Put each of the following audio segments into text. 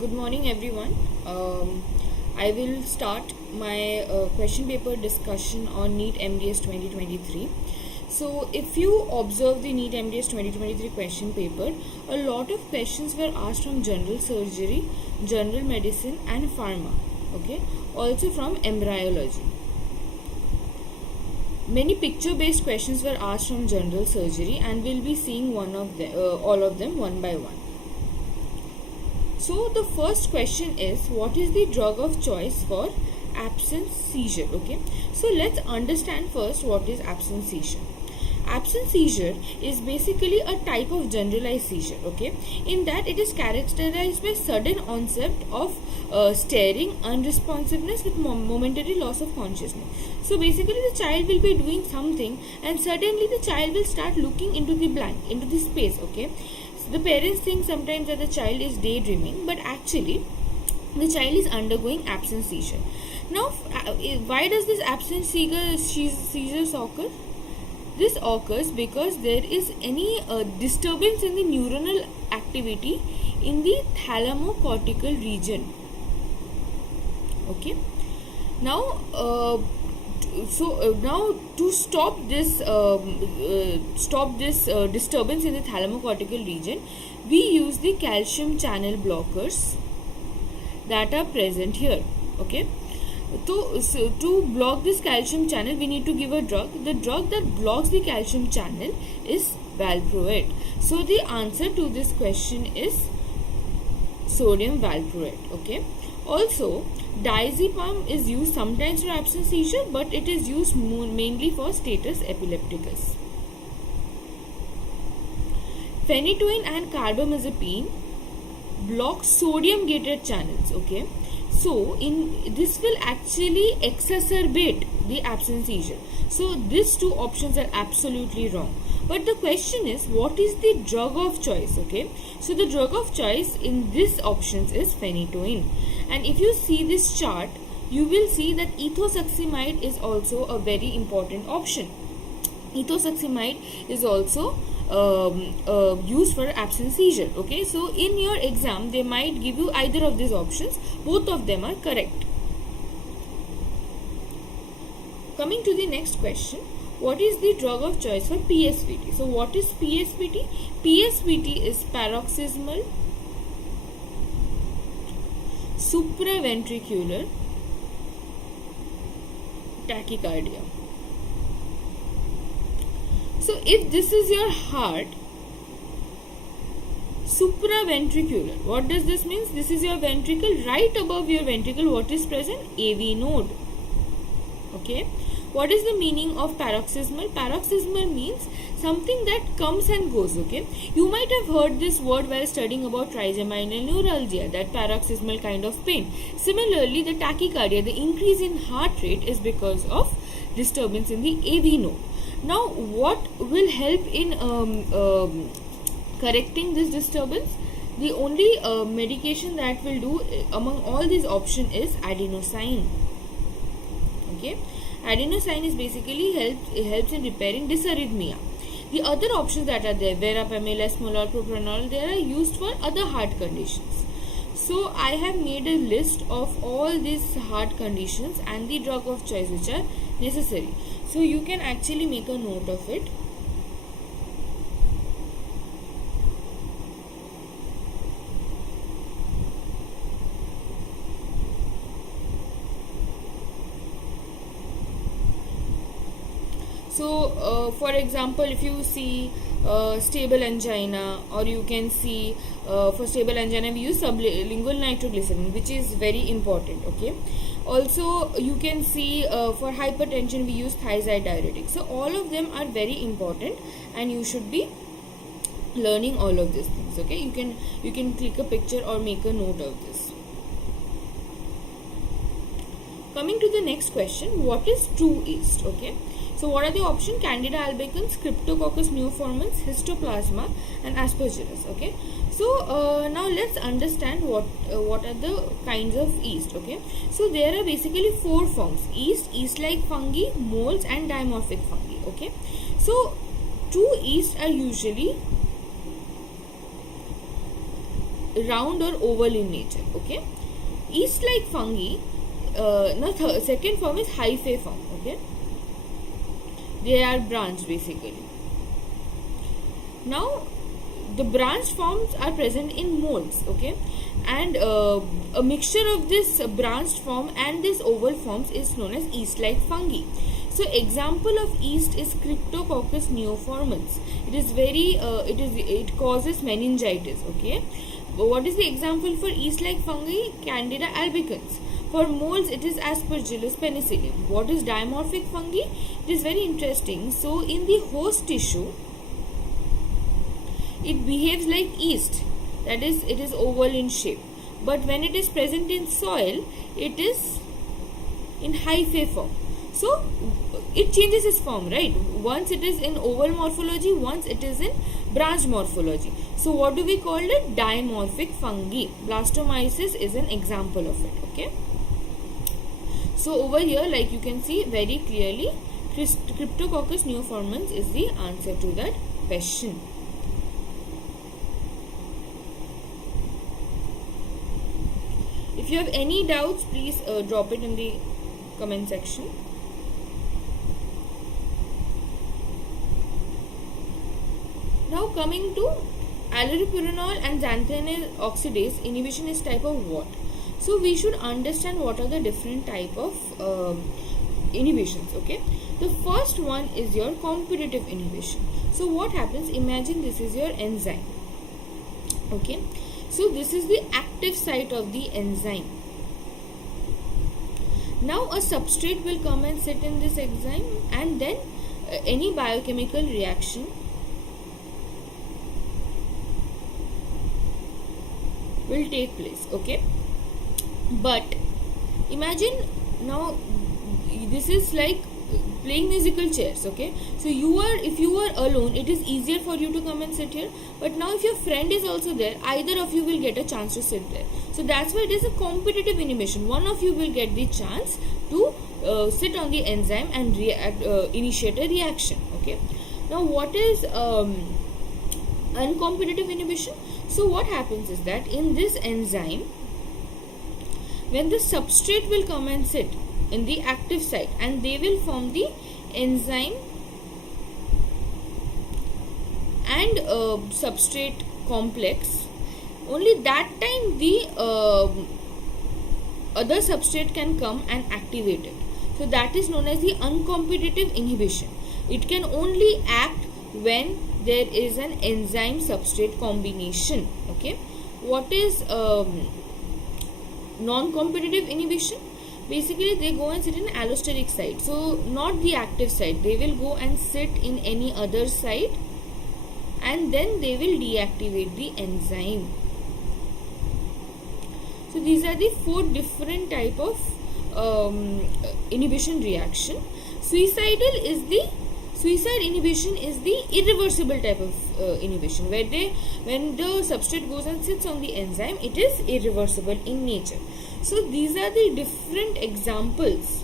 Good morning, everyone. I will start my question paper discussion on NEET MDS 2023. So, if you observe the NEET MDS 2023 question paper, a lot of questions were asked from general surgery, general medicine, and pharma. Okay, also from embryology. Many picture-based questions were asked from general surgery, and we'll be seeing all of them one by one. So the first question is, what is the drug of choice for absence seizure? Okay, so let's understand first what is absence seizure. Absence seizure is basically a type of generalized seizure. Okay, in that it is characterized by sudden onset of staring, unresponsiveness with momentary loss of consciousness. So basically the child will be doing something and suddenly the child will start looking into the blank, into the space. Okay, the parents think sometimes that the child is daydreaming, but actually the child is undergoing absence seizure. Now, why does this absence seizure occur? This occurs because there is any disturbance in the neuronal activity in the thalamocortical region. Okay. Now, now to stop this disturbance in the thalamocortical region, we use the calcium channel blockers that are present here. Okay, so to block this calcium channel, we need to give a drug. The drug that blocks the calcium channel is valproate. So the answer to this question is sodium valproate. Okay. Also, diazepam is used sometimes for absence seizure, but it is used mainly for status epilepticus. Phenytoin and carbamazepine block sodium gated channels. Okay, so this will actually exacerbate the absence seizure. So these two options are absolutely wrong. But the question is, what is the drug of choice? Okay, so the drug of choice in these options is phenytoin. And if you see this chart, you will see that ethosuximide is also a very important option. Ethosuximide is also used for absence seizure. Okay, so in your exam they might give you either of these options. Both of them are correct. Coming to the next question, what is the drug of choice for PSVT? So what is PSVT? PSVT is paroxysmal supraventricular tachycardia. So if this is your heart, supraventricular, what does this mean? This is your ventricle. Right above your ventricle, what is present? AV node. Okay. What is the meaning of paroxysmal? Paroxysmal means something that comes and goes. Okay, you might have heard this word while studying about trigeminal neuralgia, that paroxysmal kind of pain. Similarly, the tachycardia, the increase in heart rate, is because of disturbance in the AV node. Now, what will help in correcting this disturbance? The only medication that will do among all these options is adenosine. Okay, adenosine is basically helps in repairing dysarrhythmia. The other options that are there, verapamil, esmolol, propranolol, they are used for other heart conditions. So I have made a list of all these heart conditions and the drug of choice which are necessary. So you can actually make a note of it. So for example, if you see stable angina, or you can see for stable angina we use sublingual nitroglycerin, which is very important. Okay, also you can see for hypertension we use thiazide diuretic. So all of them are very important and you should be learning all of these things. Okay, you can click a picture or make a note of this. Coming to the next question, what is true yeast? Okay, so what are the options? Candida albicans, Cryptococcus neoformans, Histoplasma, and Aspergillus. Okay, so now let's understand what are the kinds of yeast. Okay, so there are basically 4 forms: yeast-like fungi, molds, and dimorphic fungi. Okay, so true yeast are usually round or oval in nature. Okay, yeast-like fungi. Now second form is hyphae form. Okay, they are branched basically. Now the branched forms are present in molds. Okay, and a mixture of this branched form and this oval forms is known as yeast-like fungi. So example of yeast is Cryptococcus neoformans. It causes meningitis. Okay, what is the example for yeast-like fungi? Candida albicans. For molds, it is Aspergillus penicillium. What is dimorphic fungi? It is very interesting. So in the host tissue, it behaves like yeast, that is, it is oval in shape. But when it is present in soil, it is in hyphae form. So it changes its form, right? Once it is in oval morphology, once it is in branch morphology. So what do we call it? Dimorphic fungi. Blastomyces is an example of it. Okay. So over here, like you can see very clearly, Cryptococcus neoformans is the answer to that question. If you have any doubts, please drop it in the comment section. Now coming to allopurinol and xanthine oxidase inhibition is type of what? So we should understand what are the different type of inhibitions. Okay, the first one is your competitive inhibition. So what happens? Imagine this is your enzyme. Okay, so this is the active site of the enzyme. Now a substrate will come and sit in this enzyme, and then any biochemical reaction will take place. Okay, but imagine now this is like playing musical chairs. Okay, so if you are alone, it is easier for you to come and sit here, but now if your friend is also there, either of you will get a chance to sit there. So that's why it is a competitive inhibition. One of you will get the chance to sit on the enzyme and initiate a reaction. Okay, now what is uncompetitive inhibition? So what happens is that in this enzyme, when the substrate will come and sit in the active site and they will form the enzyme and substrate complex, only that time the other substrate can come and activate it. So that is known as the uncompetitive inhibition. It can only act when there is an enzyme substrate combination. Okay, what is non-competitive inhibition? Basically they go and sit in allosteric site, so not the active site. They will go and sit in any other site and then they will deactivate the enzyme. So these are the 4 different type of inhibition reaction. Suicide inhibition is the irreversible type of inhibition, where when the substrate goes and sits on the enzyme, it is irreversible in nature. So these are the different examples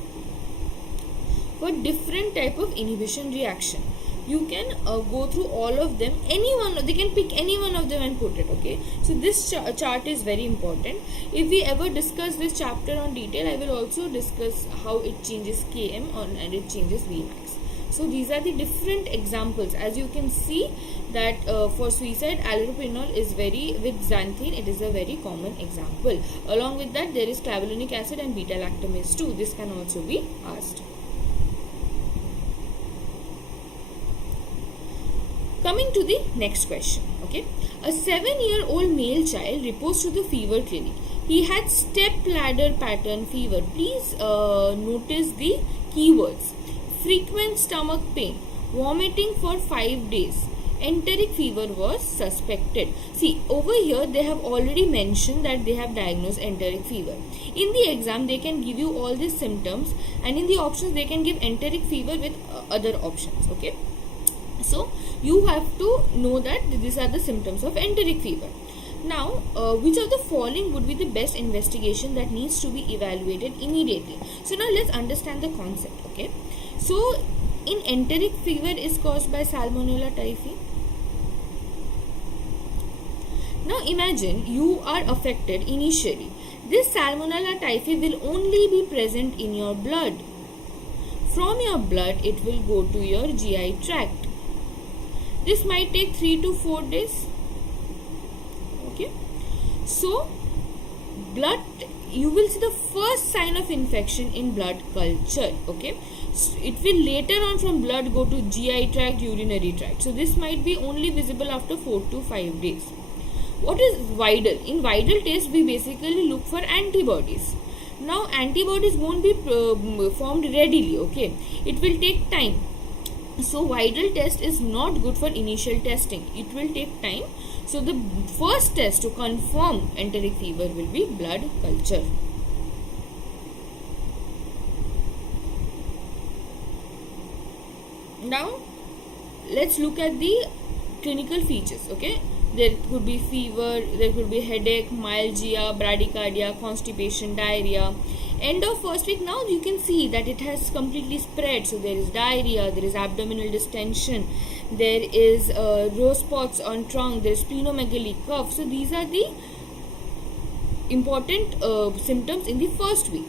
for different type of inhibition reaction. You can go through all of them. They can pick any one of them and put it. Okay, so this chart is very important. If we ever discuss this chapter on detail, I will also discuss how it changes Km and it changes Vmax. So these are the different examples. As you can see that for suicide, allopurinol is with xanthine, it is a very common example. Along with that, there is clavulanic acid and beta-lactamase too. This can also be asked. Coming to the next question. Okay, a 7-year-old male child reports to the fever clinic. He had step ladder pattern fever. Please notice the keywords. Frequent stomach pain, vomiting for 5 days, enteric fever was suspected. See, over here they have already mentioned that they have diagnosed enteric fever. In the exam, they can give you all these symptoms, and in the options they can give enteric fever with other options. Okay, so you have to know that these are the symptoms of enteric fever. Now, which of the following would be the best investigation that needs to be evaluated immediately? So now let's understand the concept. Okay, so in enteric fever is caused by Salmonella typhi. Now imagine you are affected initially. This Salmonella typhi will only be present in your blood. From your blood, it will go to your GI tract. This might take 3 to 4 days. Okay. So, blood, you will see the first sign of infection in blood culture. Okay. So it will later on from blood go to GI tract, urinary tract. So, this might be only visible after 4 to 5 days. What is viral? In viral test, we basically look for antibodies. Now, antibodies won't be formed readily, okay? It will take time. So, viral test is not good for initial testing. It will take time. So, the first test to confirm enteric fever will be blood culture. Now, let's look at the clinical features, okay? There could be fever, there could be headache, myalgia, bradycardia, constipation, diarrhea. End of first week, now you can see that it has completely spread. So there is diarrhea, there is abdominal distension, there is rose spots on trunk, there is splenomegaly, cough. So these are the important symptoms in the first week.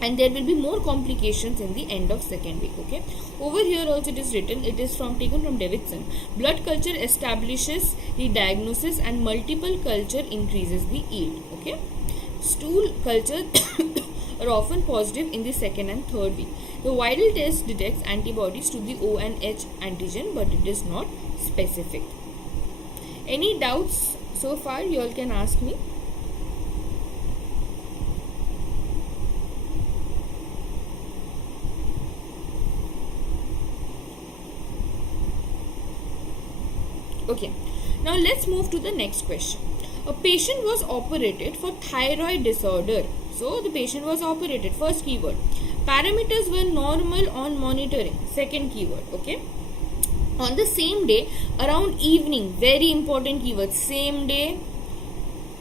And there will be more complications in the end of second week. Okay. Over here also it is written. It is taken from Davidson. Blood culture establishes the diagnosis, and multiple culture increases the yield. Okay. Stool culture are often positive in the second and third week. The viral test detects antibodies to the O and H antigen, but it is not specific. Any doubts so far? You all can ask me. Okay, now let's move to the next question. A patient was operated for thyroid disorder. So the patient was operated. First keyword. Parameters were normal on monitoring. Second keyword. Okay. On the same day, around evening, very important keyword. Same day,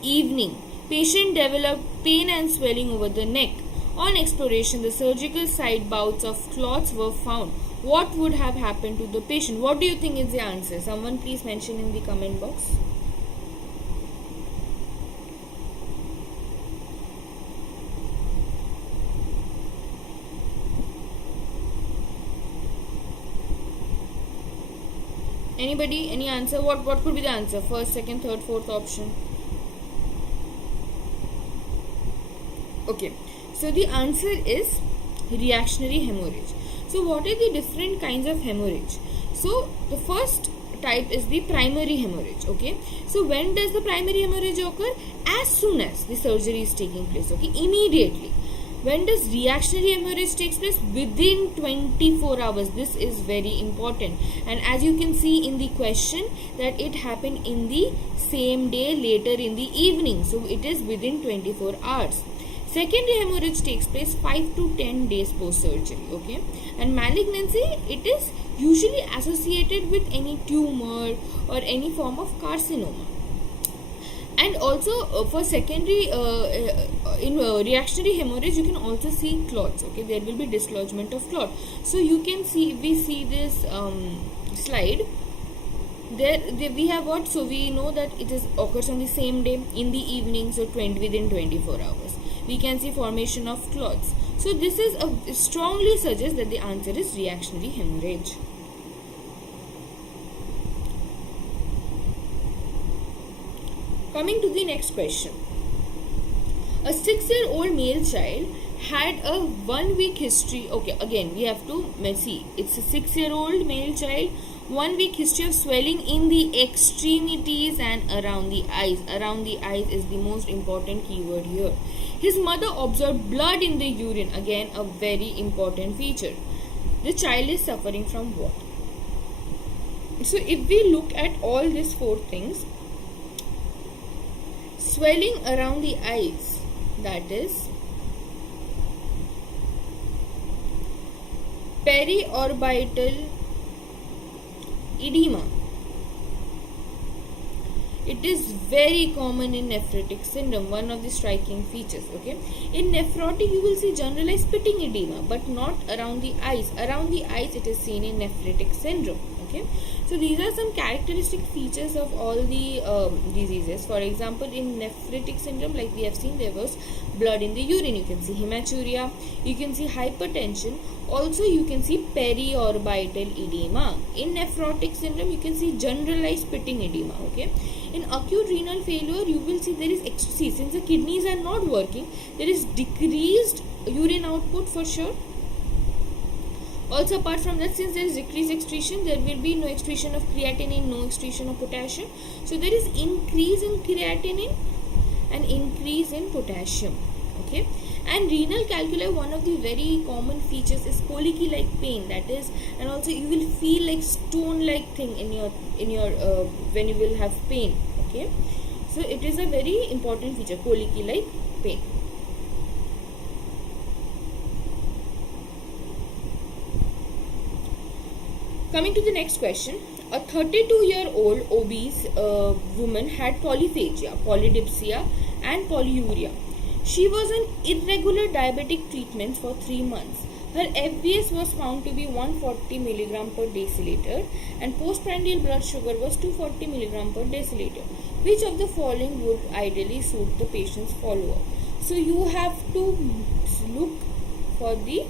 evening. Patient developed pain and swelling over the neck. On exploration, the surgical site bouts of clots were found. What would have happened to the patient? What do you think is the answer? Someone please mention in the comment box. Anybody? Any answer? What could be the answer? First, second, third, fourth option. Okay. So the answer is reactionary hemorrhage. So what are the different kinds of hemorrhage? So the first type is the primary hemorrhage. Okay. So when does the primary hemorrhage occur? As soon as the surgery is taking place. Okay. Immediately. When does reactionary hemorrhage takes place? Within 24 hours. This is very important. And as you can see in the question that it happened in the same day later in the evening. So it is within 24 hours. Secondary hemorrhage takes place 5 to 10 days post surgery. Okay. And malignancy, it is usually associated with any tumor or any form of carcinoma. And also for secondary in reactionary hemorrhage, you can also see clots. Okay, there will be dislodgement of clot. So you can see, if we see this slide, there we have what? So we know that it is occurs on the same day in the evening. So within 24 hours, we can see formation of clots. So this is strongly suggests that the answer is reactionary hemorrhage. Coming to the next question. A 6-year-old male child had a 1 week history. Okay, again we have to see. It's a 6-year-old male child, 1 week history of swelling in the extremities and around the eyes. Around the eyes is the most important keyword here. His mother observed blood in the urine. Again, a very important feature. The child is suffering from what? So if we look at all these 4 things, swelling around the eyes, that is periorbital edema. It is very common in nephrotic syndrome, one of the striking features. Okay, in nephrotic you will see generalized spitting edema, but not around the eyes. Around the eyes it is seen in nephrotic syndrome. Okay, so these are some characteristic features of all the diseases. For example, in nephritic syndrome, like we have seen, there was blood in the urine. You can see hematuria, you can see hypertension, also you can see periorbital edema. In nephrotic syndrome, you can see generalized pitting edema. Okay, in acute renal failure, you will see there is since the kidneys are not working, there is decreased urine output for sure. Also, apart from that, since there is decreased excretion, there will be no excretion of creatinine, no excretion of potassium. So there is increase in creatinine and increase in potassium. Okay, and renal calculi, one of the very common features is colicky like pain. That is, and also you will feel like stone like thing in your when you will have pain. Okay, so it is a very important feature, colicky like pain. Coming to the next question, a 32-year-old obese woman had polyphagia, polydipsia and polyuria. She was on irregular diabetic treatments for 3 months. Her FBS was found to be 140 mg per deciliter and postprandial blood sugar was 240 mg per deciliter. Which of the following would ideally suit the patient's follow-up? So you have to look for the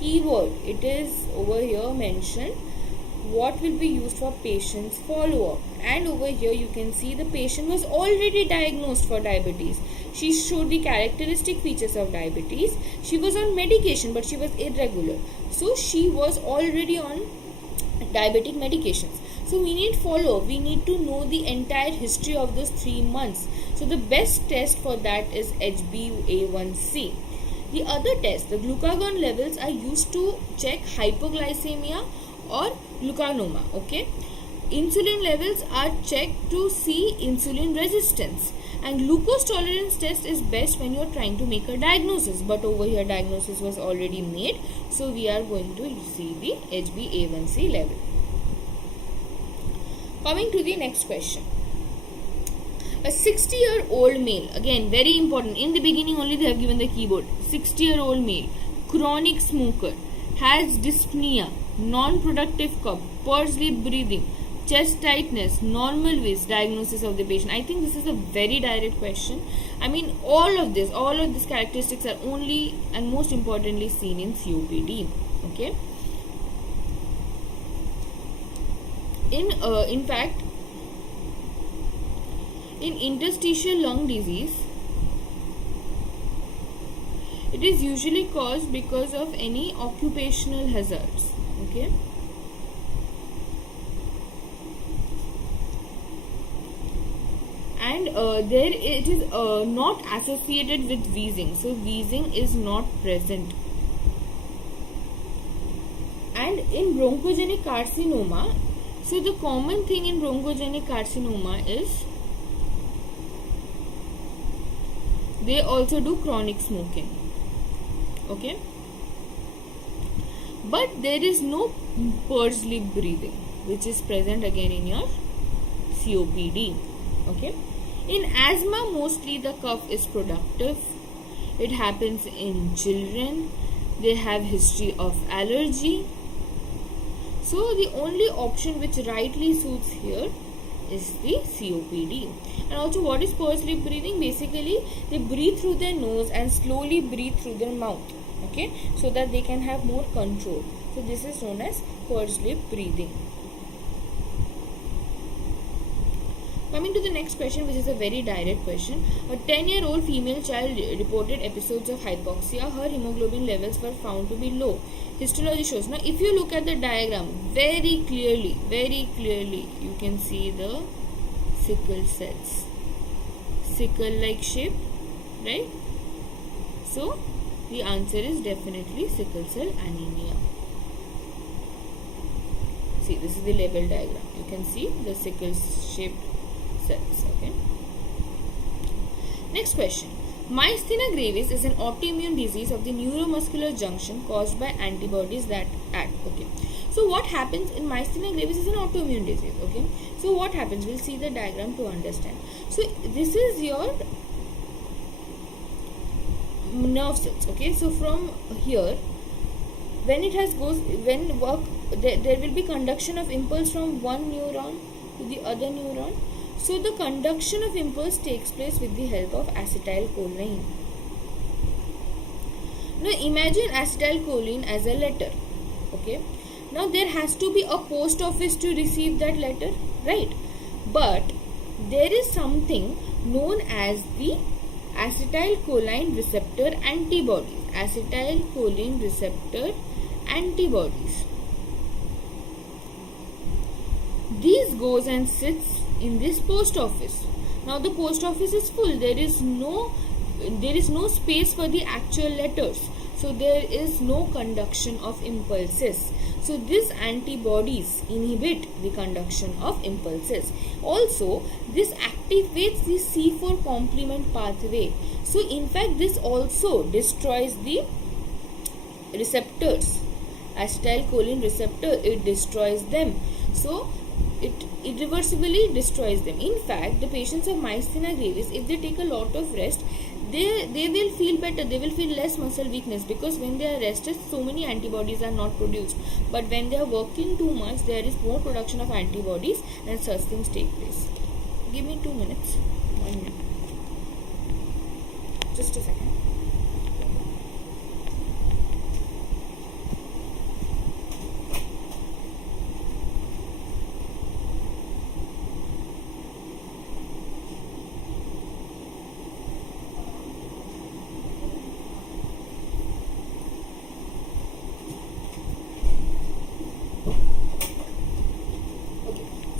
keyword. It is over here mentioned what will be used for patient's follow-up, and over here you can see the patient was already diagnosed for diabetes. She showed the characteristic features of diabetes. She was on medication but she was irregular, so she was already on diabetic medications. So we need follow-up. We need to know the entire history of those 3 months. So the best test for that is HbA1c. The other test, the glucagon levels, are used to check hypoglycemia or glucanoma. Okay, insulin levels are checked to see insulin resistance, and glucose tolerance test is best when you are trying to make a diagnosis, but over here diagnosis was already made, so we are going to see the HbA1c level. Coming to the next question, a 60-year-old male, again very important, in the beginning only they have given the keyboard, 60-year-old male, chronic smoker, has dyspnea, non-productive cough, pursed lip breathing, chest tightness, normal waist, diagnosis of the patient. I think this is a very direct question. I mean, all of these characteristics are only and most importantly seen in COPD. Okay, in fact, in interstitial lung disease, it is usually caused because of any occupational hazards. Okay, and there it is not associated with wheezing, so wheezing is not present. And in bronchogenic carcinoma, so the common thing in bronchogenic carcinoma is they also do chronic smoking. Okay, but there is no pursed lip breathing, which is present again in your COPD. Okay, in asthma, mostly the cough is productive. It happens in children. They have history of allergy. So the only option which rightly suits here is the COPD. And also, what is pursed lip breathing? Basically, they breathe through their nose and slowly breathe through their mouth. Okay, so that they can have more control. So this is known as pursed lip breathing. Coming to the next question, which is a very direct question. A 10-year-old female child reported episodes of hypoxia. Her hemoglobin levels were found to be low. Histology shows. Now, if you look at the diagram very clearly, you can see the sickle cells. Sickle-like shape, right? So, the answer is definitely sickle cell anemia. See, this is the label diagram. You can see the sickle-shaped cells. Okay. Next question. Myasthenia gravis is an autoimmune disease of the neuromuscular junction caused by antibodies that act. Okay. So what happens in myasthenia gravis is an autoimmune disease. Okay. So what happens? We'll see the diagram to understand. So this is your nerve cells. Okay. So from here, when work there will be conduction of impulse from one neuron to the other neuron. So the conduction of impulse takes place with the help of acetylcholine. Now imagine acetylcholine as a letter. Okay. Now there has to be a post office to receive that letter, right? But there is something known as the acetylcholine receptor antibodies. Acetylcholine receptor antibodies. These goes and sits in this post office. Now the post office is full. There is no space for the actual letters. So there is no conduction of impulses. So these antibodies inhibit the conduction of impulses. Also, this activates the C4 complement pathway. So in fact, this also destroys the receptors. Acetylcholine receptor, it destroys them. So it irreversibly destroys them. In fact, the patients of myasthenia gravis, if they take a lot of rest, they will feel better. They will feel less muscle weakness, because when they are rested, so many antibodies are not produced. But when they are working too much, there is more production of antibodies and such things take place. Give me 2 minutes. 1 minute. Just a second.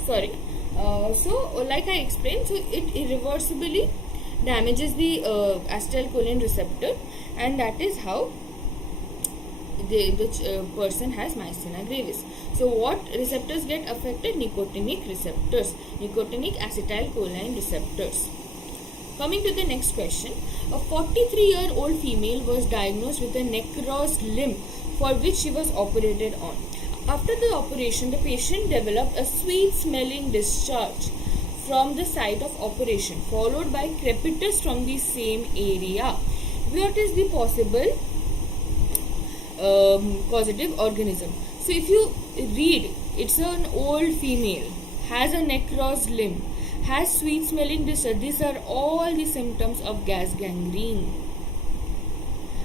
Sorry. So like I explained, so it irreversibly damages the acetylcholine receptor, and that is how the person has myasthenia gravis. So what receptors get affected? Nicotinic receptors, nicotinic acetylcholine receptors. Coming to the next question, a 43-year-old female was diagnosed with a necrosed limb for which she was operated on. After the operation, the patient developed a sweet-smelling discharge from the site of operation, followed by crepitus from the same area. What is the possible causative organism? So if you read, it's an old female, has a necrosed limb, has sweet-smelling discharge. These are all the symptoms of gas gangrene.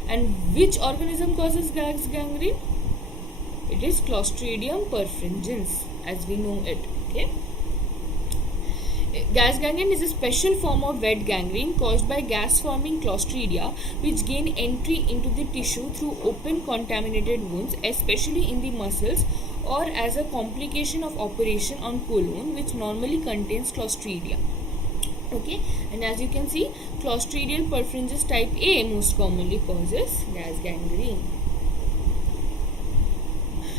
And which organism causes gas gangrene? It is Clostridium perfringens, as we know it. Okay. Gas gangrene is a special form of wet gangrene caused by gas-forming Clostridia, which gain entry into the tissue through open contaminated wounds, especially in the muscles, or as a complication of operation on colon, which normally contains Clostridia. Okay, and as you can see, Clostridial perfringens type A most commonly causes gas gangrene.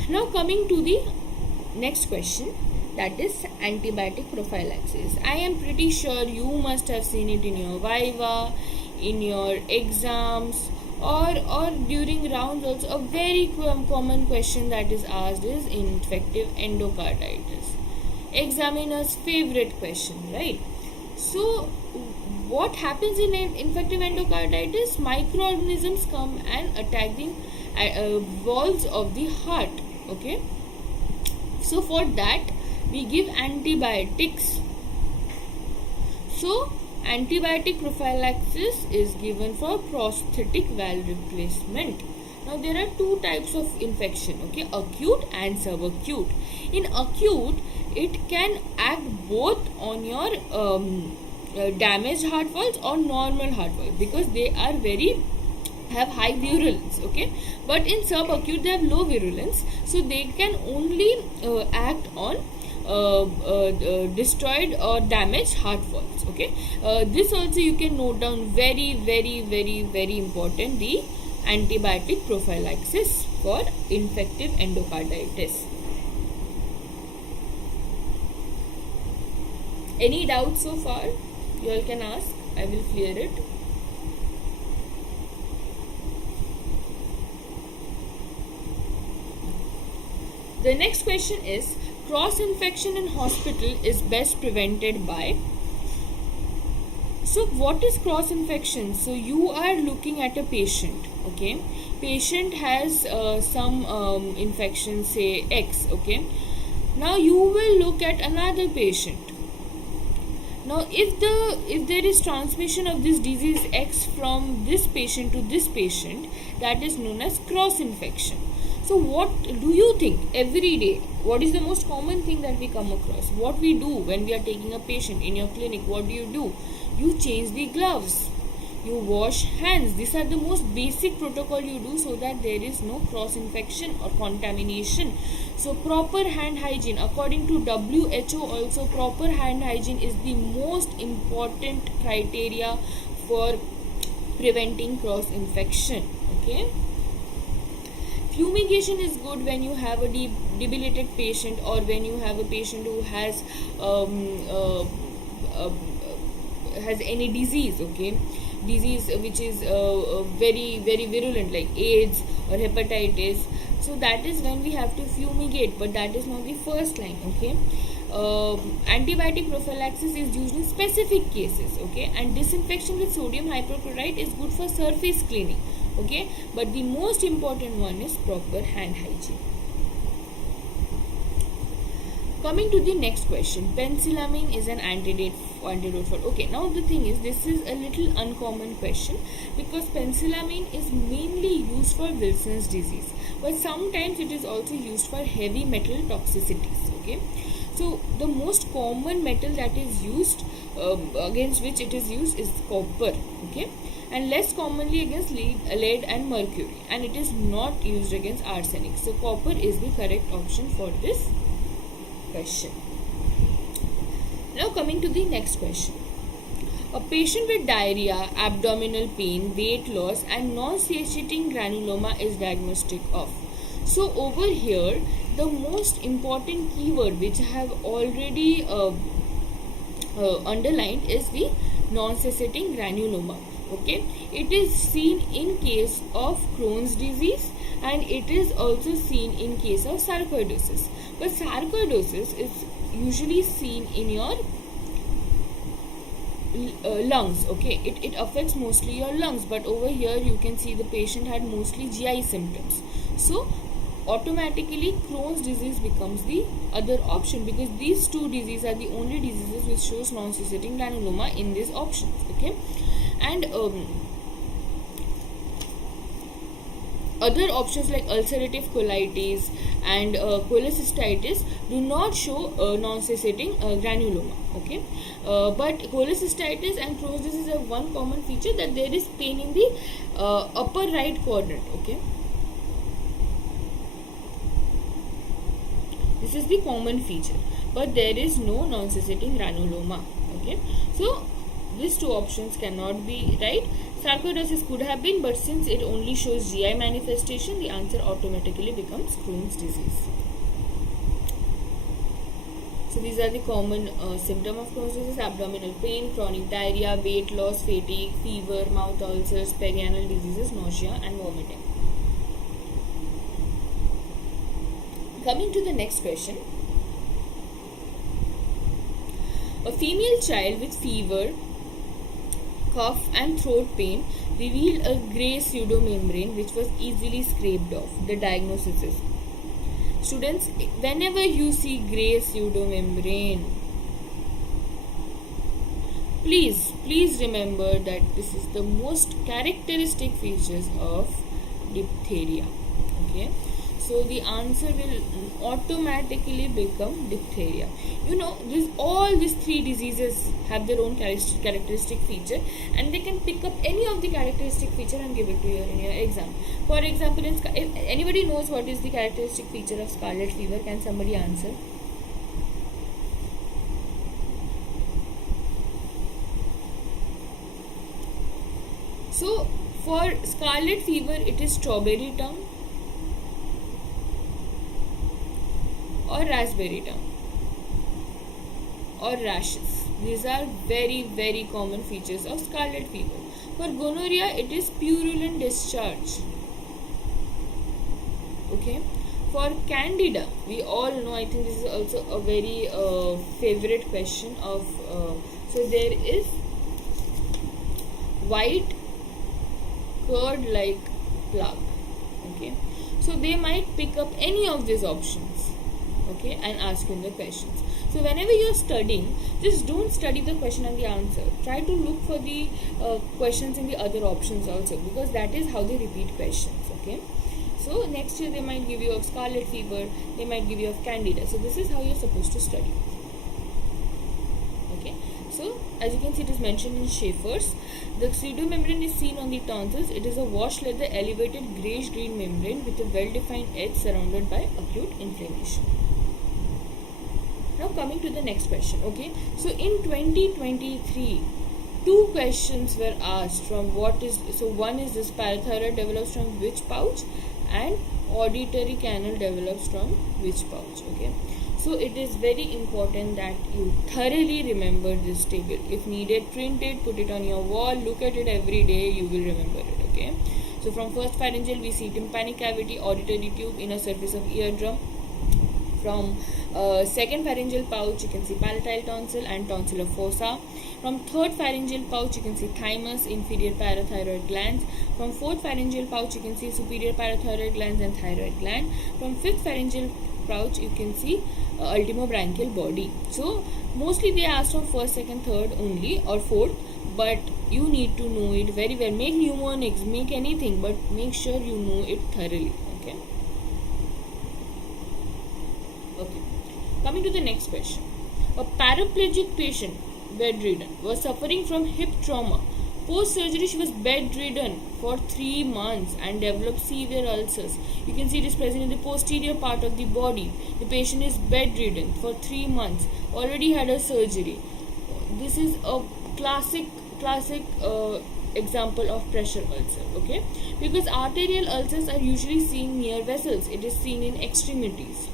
Now coming to the next question, that is antibiotic prophylaxis. I am pretty sure you must have seen it in your viva, in your exams, or during rounds also. A very common question that is asked is infective endocarditis. Examiner's favorite question, right? So what happens in infective endocarditis? Microorganisms come and attack the walls of the heart. Okay, so for that we give antibiotics. So antibiotic prophylaxis is given for prosthetic valve replacement. Now there are two types of infection, okay, acute and subacute. In acute, it can act both on your damaged heart valves or normal heart valves, because they are have high virulence. Okay, but in subacute they have low virulence, so they can only act on destroyed or damaged heart valves. Okay, this also you can note down, very important, the antibiotic prophylaxis for infective endocarditis. Any doubts so far? You all can ask, I will clear it. The next question is, cross infection in hospital is best prevented by. So what is cross infection? So you are looking at a patient, okay? Patient has some infection, say X, okay? Now you will look at another patient. Now if there is transmission of this disease X from this patient to this patient, that is known as cross infection. So what do you think every day? What is the most common thing that we come across? What we do when we are taking a patient in your clinic? What do? You change the gloves. You wash hands. These are the most basic protocol you do so that there is no cross infection or contamination. So proper hand hygiene, according to WHO also, proper hand hygiene is the most important criteria for preventing cross infection. Okay. Fumigation is good when you have a debilitated patient or when you have a patient who has any disease, okay, disease which is very virulent, like AIDS or hepatitis. So that is when we have to fumigate, but that is not the first line, okay. Antibiotic prophylaxis is used in specific cases, okay, and disinfection with sodium hypochlorite is good for surface cleaning, okay, but the most important one is proper hand hygiene. Coming to the next question, penicillamine is an antidote for, okay, now the thing is, this is a little uncommon question because penicillamine is mainly used for Wilson's disease, but sometimes it is also used for heavy metal toxicities, okay. So the most common metal that is used against which it is used is copper, okay, and less commonly against lead and mercury, and it is not used against arsenic. So copper is the correct option for this question. Now coming to the next question. A patient with diarrhea, abdominal pain, weight loss and non-satiating granuloma is diagnostic of. So over here, the most important keyword which I have already underlined is the non-satiating granuloma. Okay, it is seen in case of Crohn's disease and it is also seen in case of sarcoidosis. But sarcoidosis is usually seen in your lungs, okay, it affects mostly your lungs, but over here you can see the patient had mostly GI symptoms. So automatically Crohn's disease becomes the other option because these two diseases are the only diseases which shows non-satiating granuloma in these options, okay. And other options like ulcerative colitis and cholecystitis do not show non-satiating granuloma, okay. But cholecystitis and Crohn's disease have one common feature, that there is pain in the upper right quadrant, okay. This is the common feature, but there is no non-satiating granuloma, okay. So these two options cannot be right. Sarcoidosis could have been, but since it only shows GI manifestation, the answer automatically becomes Crohn's disease. So these are the common symptoms of Crohn's disease: abdominal pain, chronic diarrhea, weight loss, fatigue, fever, mouth ulcers, perianal diseases, nausea and vomiting. Coming to the next question. A female child with fever, cough and throat pain revealed a grey pseudomembrane which was easily scraped off. The diagnosis is, students, whenever you see grey pseudomembrane, please remember that this is the most characteristic features of diphtheria, okay. So the answer will automatically become diphtheria. You know, all these three diseases have their own characteristic feature, and they can pick up any of the characteristic feature and give it to you in your exam. For example, if anybody knows what is the characteristic feature of scarlet fever, can somebody answer? So for scarlet fever, it is strawberry tongue or raspberry tongue or rashes. These are very common features of scarlet fever. For gonorrhea, it is purulent discharge, okay. For candida, we all know, I think this is also a very favorite question of so there is white curd like plug. Okay, so they might pick up any of these options, okay, and ask you the questions. So whenever you're studying, just don't study the question and the answer. Try to look for the questions in the other options also, because that is how they repeat questions. Okay, so next year they might give you of scarlet fever, they might give you of candida. So this is how you're supposed to study. Okay, so as you can see, it is mentioned in Schaeffer's. The pseudomembrane is seen on the tonsils. It is a wash leather elevated greyish green membrane with a well-defined edge surrounded by acute inflammation. Now coming to the next question. Okay, so in 2023, two questions were asked from one is this parathyroid develops from which pouch, and auditory canal develops from which pouch. Okay, so it is very important that you thoroughly remember this table. If needed, print it, put it on your wall, look at it every day, you will remember it. Okay, so from first pharyngeal we see tympanic cavity, auditory tube, inner surface of eardrum. From second pharyngeal pouch you can see palatine tonsil and tonsillar fossa. From third pharyngeal pouch you can see thymus, inferior parathyroid glands. From fourth pharyngeal pouch you can see superior parathyroid glands and thyroid gland. From fifth pharyngeal pouch you can see ultimobranchial body. So mostly they ask from first, second, third only, or fourth, but you need to know it very well. Make mnemonics, make anything, but make sure you know it thoroughly. Okay. Okay. Coming to the next question. A paraplegic patient, bedridden, was suffering from hip trauma. Post surgery, she was bedridden for 3 months and developed severe ulcers. You can see it is present in the posterior part of the body. The patient is bedridden for 3 months, already had a surgery. This is a classic example of pressure ulcer. Okay, because arterial ulcers are usually seen near vessels. It is seen in extremities.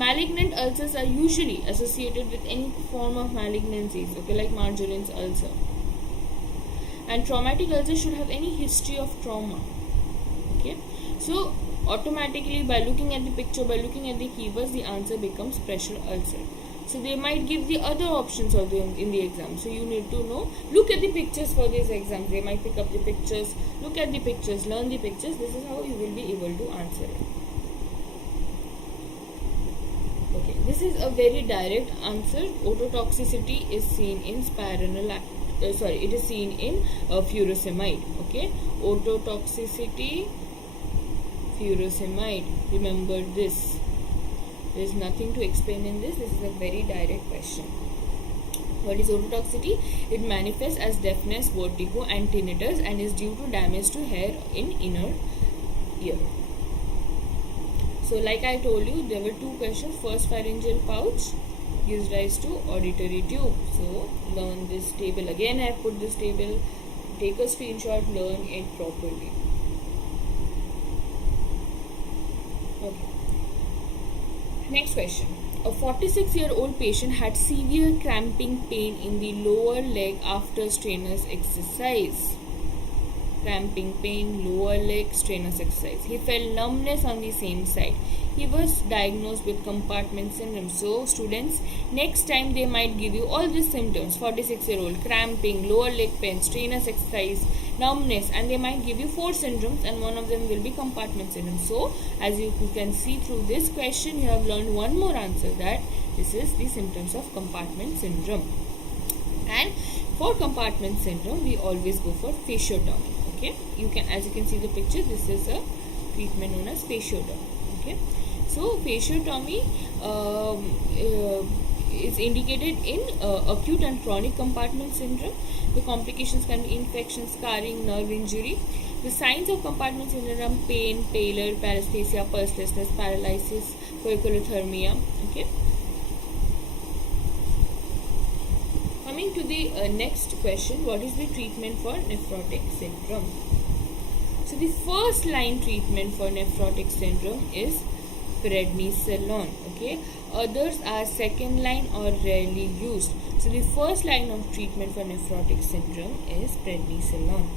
Malignant ulcers are usually associated with any form of malignancies, okay, like Marjorin's ulcer. And traumatic ulcers should have any history of trauma. Okay, so automatically by looking at the picture, by looking at the keywords, the answer becomes pressure ulcer. So they might give the other options also in the exam. So you need to know, look at the pictures for these exams. They might pick up the pictures, look at the pictures, learn the pictures. This is how you will be able to answer it. Okay, this is a very direct answer. Ototoxicity is seen in it is seen in furosemide. Okay, ototoxicity, furosemide. Remember this. There is nothing to explain in this. This is a very direct question. What is ototoxicity? It manifests as deafness, vertigo, and tinnitus, and is due to damage to hair in inner ear. So like I told you, there were two questions. First pharyngeal pouch gives rise to auditory tube. So learn this table. Again I have put this table. Take a screenshot, learn it properly. Okay. Next question. A 46-year-old patient had severe cramping pain in the lower leg after strenuous exercise. Cramping pain, lower leg, strenuous exercise. He felt numbness on the same side. He was diagnosed with compartment syndrome. So students, next time they might give you all these symptoms: 46-year-old, cramping, lower leg pain, strenuous exercise, numbness, and they might give you 4 syndromes, and one of them will be compartment syndrome. So as you can see through this question, you have learned one more answer, that this is the symptoms of compartment syndrome. And for compartment syndrome, we always go for fasciotomy. Okay, you can, as you can see the picture, this is a treatment known as fasciotomy. Okay, so fasciotomy is indicated in acute and chronic compartment syndrome. The complications can be infection, scarring, nerve injury. The signs of compartment syndrome: pain, pallor, paresthesia, pulselessness, paralysis, poikilothermia. Okay. Coming to the next question, what is the treatment for nephrotic syndrome? So the first line treatment for nephrotic syndrome is prednisolone. Okay, others are second line or rarely used. So the first line of treatment for nephrotic syndrome is prednisolone.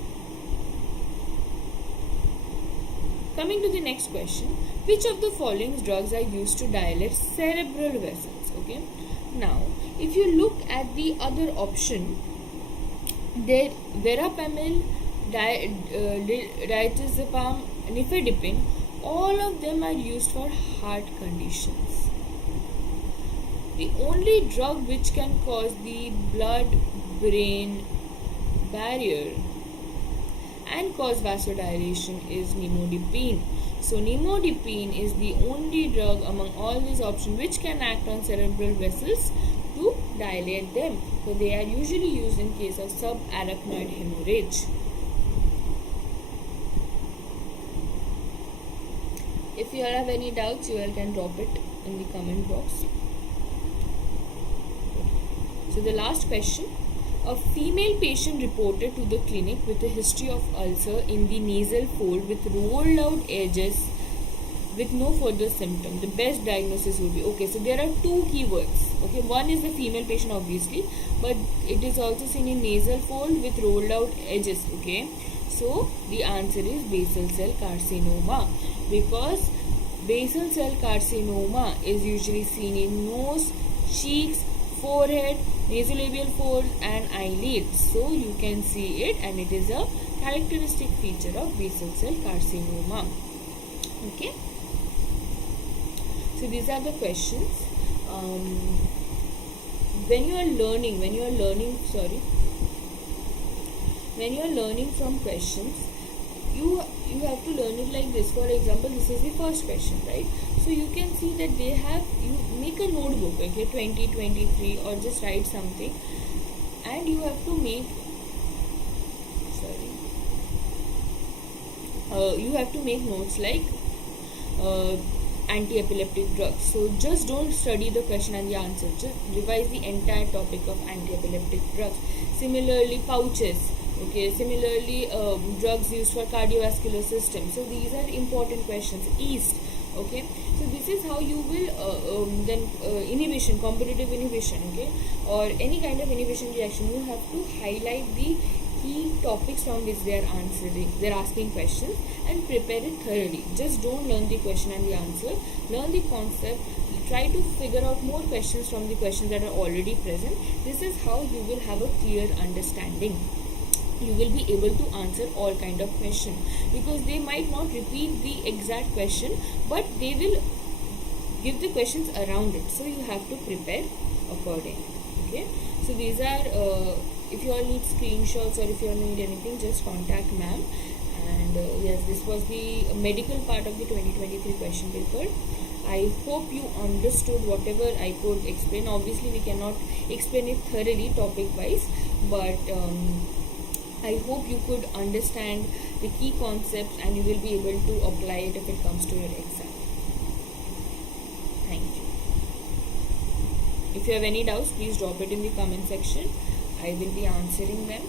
Coming to the next question, which of the following drugs are used to dilate cerebral vessels? Okay, now if you look at the other option, Verapamil, diazepam, nifedipine, all of them are used for heart conditions. The only drug which can cause the blood-brain barrier and cause vasodilation is nimodipine. So nimodipine is the only drug among all these options which can act on cerebral vessels to dilate them. So they are usually used in case of subarachnoid hemorrhage. If you all have any doubts, you all can drop it in the comment box. So the last question. A female patient reported to the clinic with a history of ulcer in the nasal fold with rolled out edges with no further symptom. The best diagnosis would be, okay, so there are two keywords. Okay, one is the female patient obviously, but it is also seen in nasal fold with rolled out edges. Okay, so the answer is basal cell carcinoma, because basal cell carcinoma is usually seen in nose, cheeks, forehead, nasolabial folds and eyelids. So you can see it, and it is a characteristic feature of basal cell carcinoma. Okay, so these are the questions. When you are learning from questions, you have to learn it like this. For example, this is the first question, right? So you can see that they have, you make a notebook, okay, 2023, or just write something, and you have to make notes like anti-epileptic drugs. So just don't study the question and the answer, just revise the entire topic of anti-epileptic drugs. Similarly, pouches, okay, similarly drugs used for cardiovascular system. So these are important questions. Yeast, okay, so this is how you will inhibition, competitive inhibition, okay, or any kind of inhibition reaction. You have to highlight the key topics from which they are asking questions, and prepare it thoroughly. Just don't learn the question and the answer, learn the concept, try to figure out more questions from the questions that are already present. This is how you will have a clear understanding. You will be able to answer all kind of questions, because they might not repeat the exact question, but they will give the questions around it. So you have to prepare accordingly. Okay, so these are if you all need screenshots, or if you all need anything, just contact ma'am. And yes, this was the medical part of the 2023 question paper. I hope you understood whatever I could explain. Obviously we cannot explain it thoroughly topic wise, but I hope you could understand the key concepts, and you will be able to apply it if it comes to your exam. Thank you. If you have any doubts, please drop it in the comment section. I will be answering them.